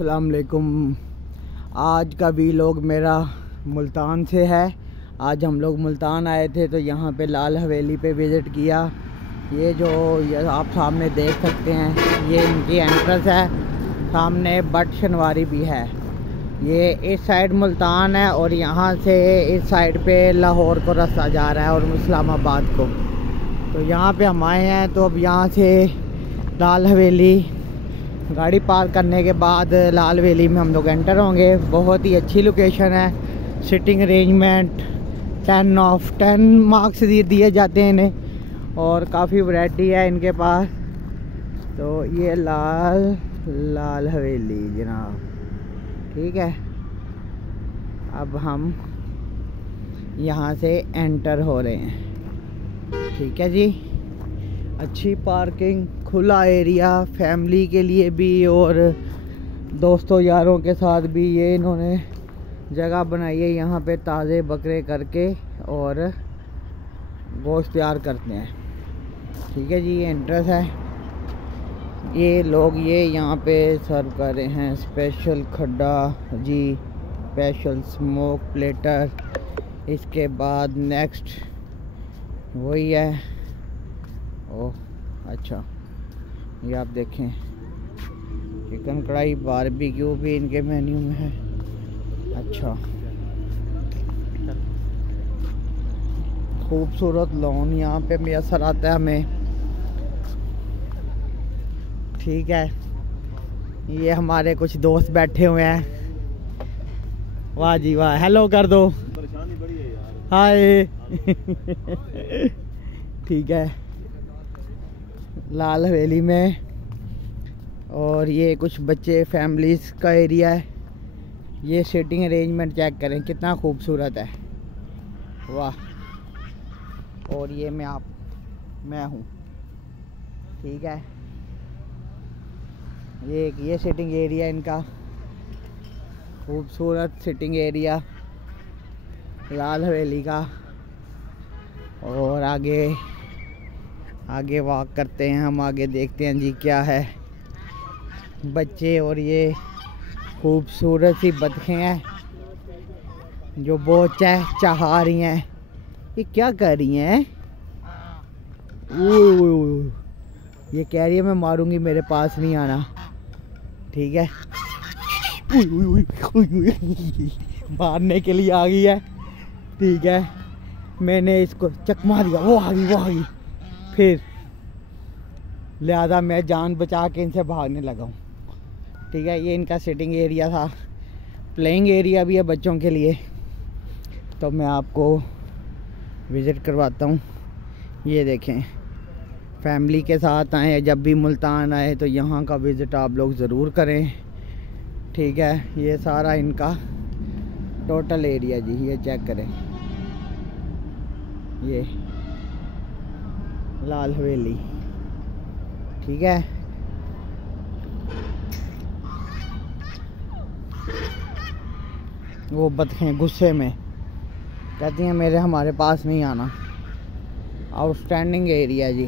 अस्सलाम वालेकुम। आज का वीलॉग मेरा मुल्तान से है। आज हम लोग मुल्तान आए थे तो यहाँ पे लाल हवेली पे विज़िट किया। ये जो आप सामने देख सकते हैं ये इनकी एंट्रेंस है। सामने बट शनवारी भी है। ये इस साइड मुल्तान है और यहाँ से इस साइड पे लाहौर को रास्ता जा रहा है और इस्लामाबाद को। तो यहाँ पे हम आए हैं। तो अब यहाँ से लाल हवेली गाड़ी पार्क करने के बाद लाल हवेली में हम लोग एंटर होंगे। बहुत ही अच्छी लोकेशन है। सिटिंग अरेंजमेंट 10/10 मार्क्स दिए जाते हैं इन्हें और काफ़ी वैरायटी है इनके पास। तो ये लाल हवेली जनाब, ठीक है। अब हम यहाँ से एंटर हो रहे हैं, ठीक है जी। अच्छी पार्किंग, खुला एरिया, फैमिली के लिए भी और दोस्तों यारों के साथ भी ये इन्होंने जगह बनाई है। यहाँ पे ताज़े बकरे करके और गोश्त तैयार करते हैं, ठीक है जी। ये एंट्रेंस है। ये लोग ये यहाँ पे सर्व कर रहे हैं स्पेशल खड्डा जी, स्पेशल स्मोक प्लेटर। इसके बाद नेक्स्ट वही है। ओह अच्छा, ये आप देखें चिकन कढ़ाई बारबेक्यू भी इनके मेन्यू में है। अच्छा, खूबसूरत लॉन यहाँ पे मैसर आता है हमें, ठीक है। ये हमारे कुछ दोस्त बैठे हुए हैं। वाह जी वाह, हेलो कर दो, हाय ठीक है। लाल हवेली में और ये कुछ बच्चे फैमिलीज का एरिया है। ये सीटिंग अरेंजमेंट चेक करें कितना खूबसूरत है, वाह। और ये मैं हूँ, ठीक है। ये सिटिंग एरिया इनका, खूबसूरत सिटिंग एरिया लाल हवेली का। और आगे वॉक करते हैं हम, आगे देखते हैं जी क्या है। बच्चे और ये खूबसूरत सी बतखें हैं जो बहुत चाह रही हैं। ये क्या कर रही हैं? ये कह रही है मैं मारूंगी, मेरे पास नहीं आना, ठीक है। मारने के लिए आ गई है, ठीक है। मैंने इसको चकमा दिया, वो आ गई। फिर लिहाजा मैं जान बचा के इनसे भागने लगा हूँ, ठीक है। ये इनका सिटिंग एरिया था। प्लेइंग एरिया भी है बच्चों के लिए, तो मैं आपको विज़िट करवाता हूँ। ये देखें, फैमिली के साथ आए, जब भी मुल्तान आए तो यहाँ का विज़िट आप लोग ज़रूर करें, ठीक है। ये सारा इनका टोटल एरिया जी, ये चेक करें। ये लाल हवेली, ठीक है। वो बतखें गुस्से में कहती हैं हमारे पास नहीं आना। आउटस्टैंडिंग एरिया जी।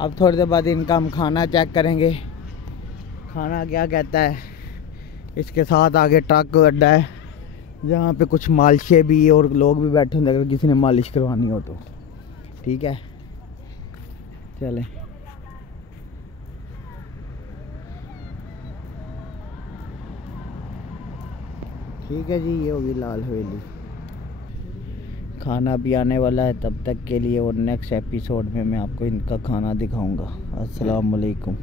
अब थोड़ी देर बाद इनका हम खाना चेक करेंगे। खाना क्या कहता है। इसके साथ आगे ट्रक अड्डा है जहाँ पे कुछ मालिशे भी और लोग भी बैठे होंगे अगर किसी ने मालिश करवानी हो तो, ठीक है। चलें, ठीक है जी। ये होगी लाल हवेली। खाना भी आने वाला है तब तक के लिए, और नेक्स्ट एपिसोड में मैं आपको इनका खाना दिखाऊंगा। अस्सलाम वालेकुम।